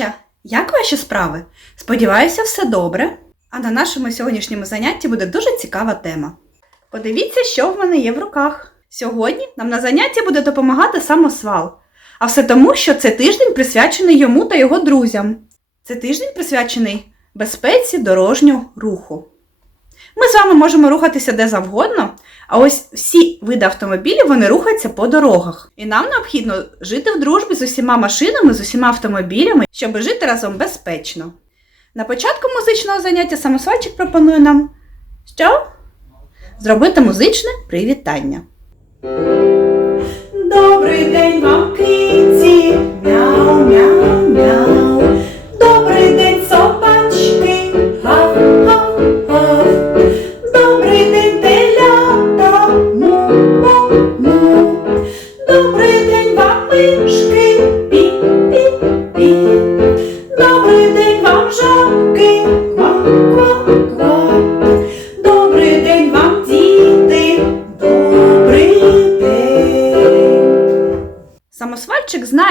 малеча, як ваші справи? Сподіваюся, все добре. А на нашому сьогоднішньому занятті буде дуже цікава тема. Подивіться, що в мене є в руках. Сьогодні нам на занятті буде допомагати самосвал. А все тому, що це тиждень присвячений йому та його друзям. Це тиждень присвячений безпеці дорожнього руху. Ми з вами можемо рухатися де завгодно, а ось всі види автомобілів вони рухаються по дорогах. І нам необхідно жити в дружбі з усіма машинами, з усіма автомобілями, щоб жити разом безпечно. На початку музичного заняття самосвальчик пропонує нам що? Зробити музичне привітання.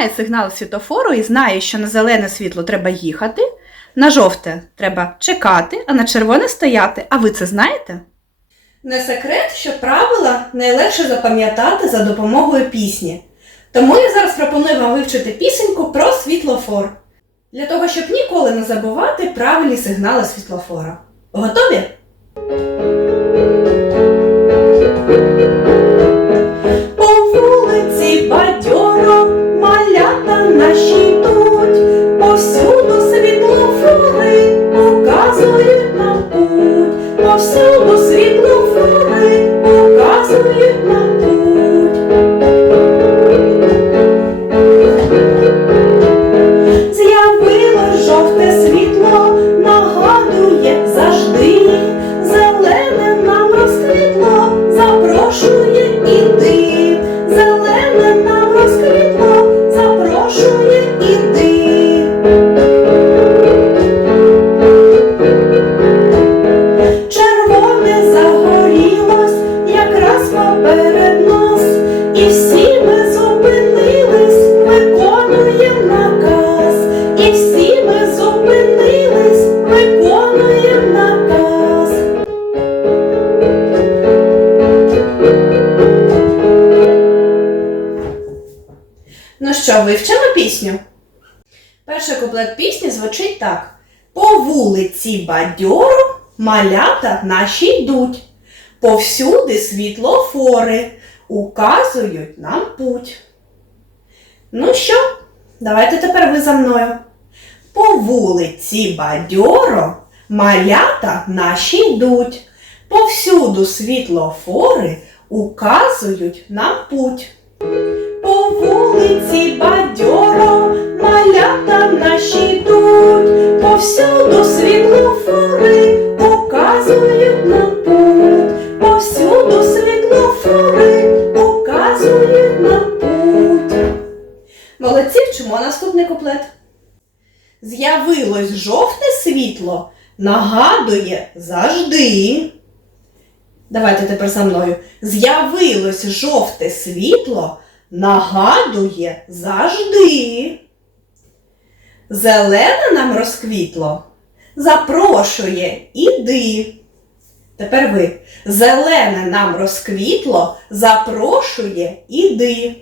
Знає сигнал світофору і знає, що на зелене світло треба їхати, на жовте треба чекати, а на червоне стояти. А ви це знаєте? Не секрет, що правила найлегше запам'ятати за допомогою пісні. Тому я зараз пропоную вам вивчити пісеньку про світлофор. Для того, щоб ніколи не забувати правильні сигнали світлофора. Готові? Повсюду світлофори Вивчимо пісню? Перший куплет пісні звучить так: По вулиці бадьоро малята наші йдуть, повсюди світлофори указують нам путь. Ну що, давайте тепер ви за мною. По вулиці бадьоро малята наші йдуть, повсюду світлофори указують нам путь. По вулиці бадьоро малята наші йдуть, повсюду світлофори показують нам путь, повсюду світлофори показують нам путь. Молодці вчимо наступний куплет. З'явилось жовте світло, нагадує завжди. Давайте тепер за мною. З'явилось жовте світло, нагадує завжди. Зелене нам розквітло, запрошує іди. Тепер ви. Зелене нам розквітло, запрошує іди.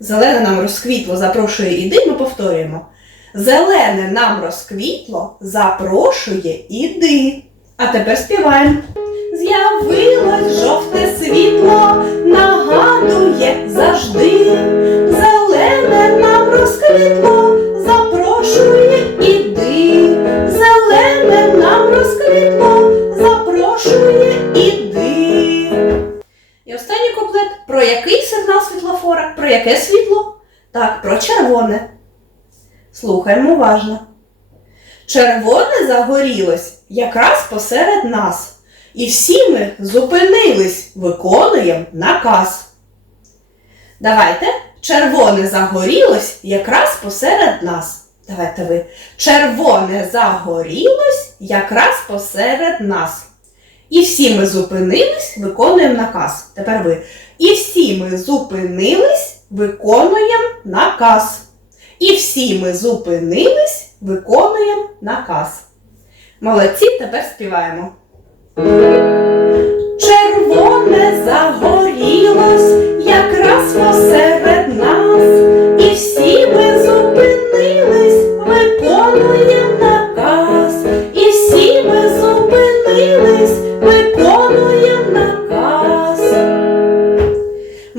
Зелене нам розквітло, запрошує іди, ми повторюємо. Зелене нам розквітло, запрошує іди. А тепер співаємо. З'явилось жовте світло, нагадує завжди. Зелене нам розквітло, запрошує іди. Зелене нам розквітло, запрошує іди. І останній куплет. Про який сигнал світлофора? Про яке світло? Так, про червоне. Слухаємо уважно. Червоне загорілось якраз посеред нас. І всі ми зупинились, виконуємо наказ. Давайте. Червоне загорілось якраз посеред нас. Давайте ви. Червоне загорілось якраз посеред нас. І всі ми зупинились, виконуємо наказ. Тепер ви. І всі ми зупинились, виконуємо наказ. І всі ми зупинились, Виконуємо наказ. Молодці, тепер співаємо.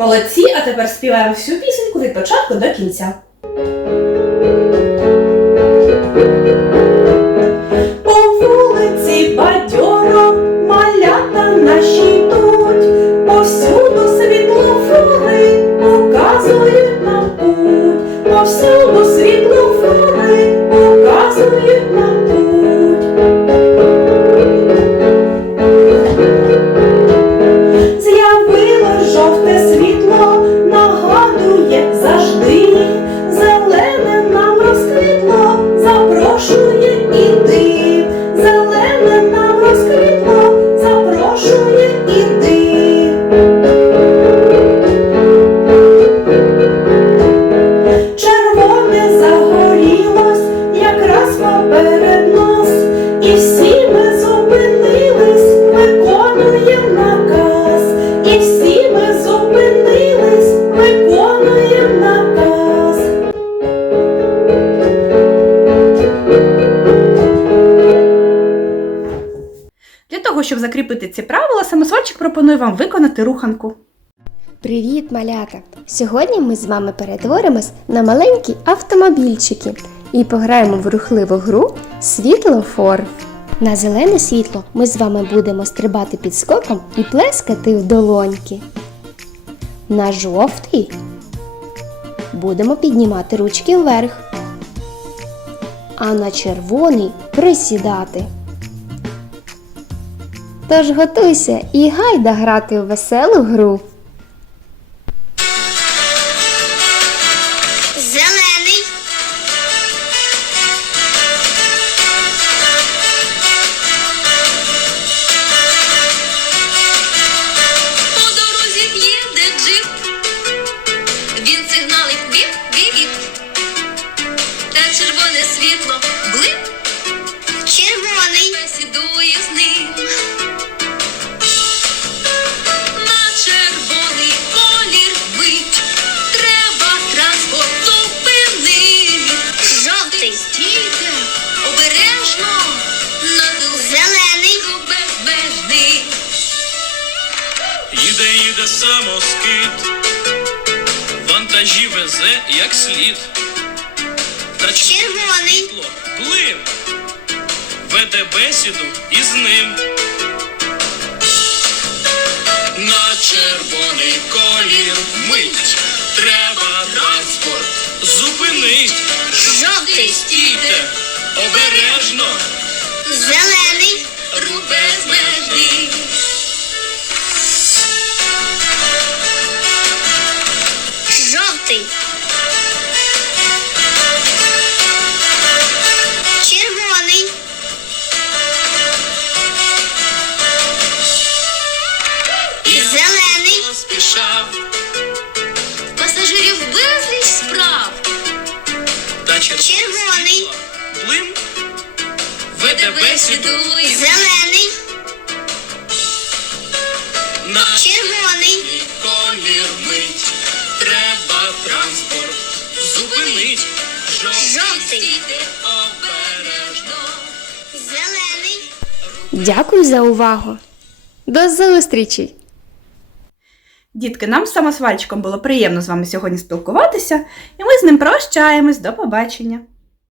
Молодці, а тепер співаємо всю пісеньку від початку до кінця. По вулиці бадьоро малята наші йдуть, повсюду світлофори показують нам путь, повсюду закріпити ці правила, самосвальчик пропонує вам виконати руханку. Привіт, малята! Сьогодні ми з вами перетворимось на маленькі автомобільчики і пограємо в рухливу гру Світлофор. На зелене світло ми з вами будемо стрибати під скоком і плескати в долоньки. На жовтий будемо піднімати ручки вверх. А на червоний присідати. Тож готуйся і гайда грати у веселу гру. Їде самоскид, вантажі везе як слід. Та Червоний. блим, веде бесіду із ним. На червоний колір мить, треба транспорт зупинить. Жовтий. Стійте, обережно, Зелений. Рух Жовтий. Червоний. І зелений. поспішав, Пасажирів безліч справ. та червоний блим, веде бесіду Зелений. Жовтий. Жовтий. Зелений. Дякую за увагу. До зустрічі! Дітки, нам з самосвальчиком було приємно з вами сьогодні спілкуватися, і ми з ним прощаємось. До побачення!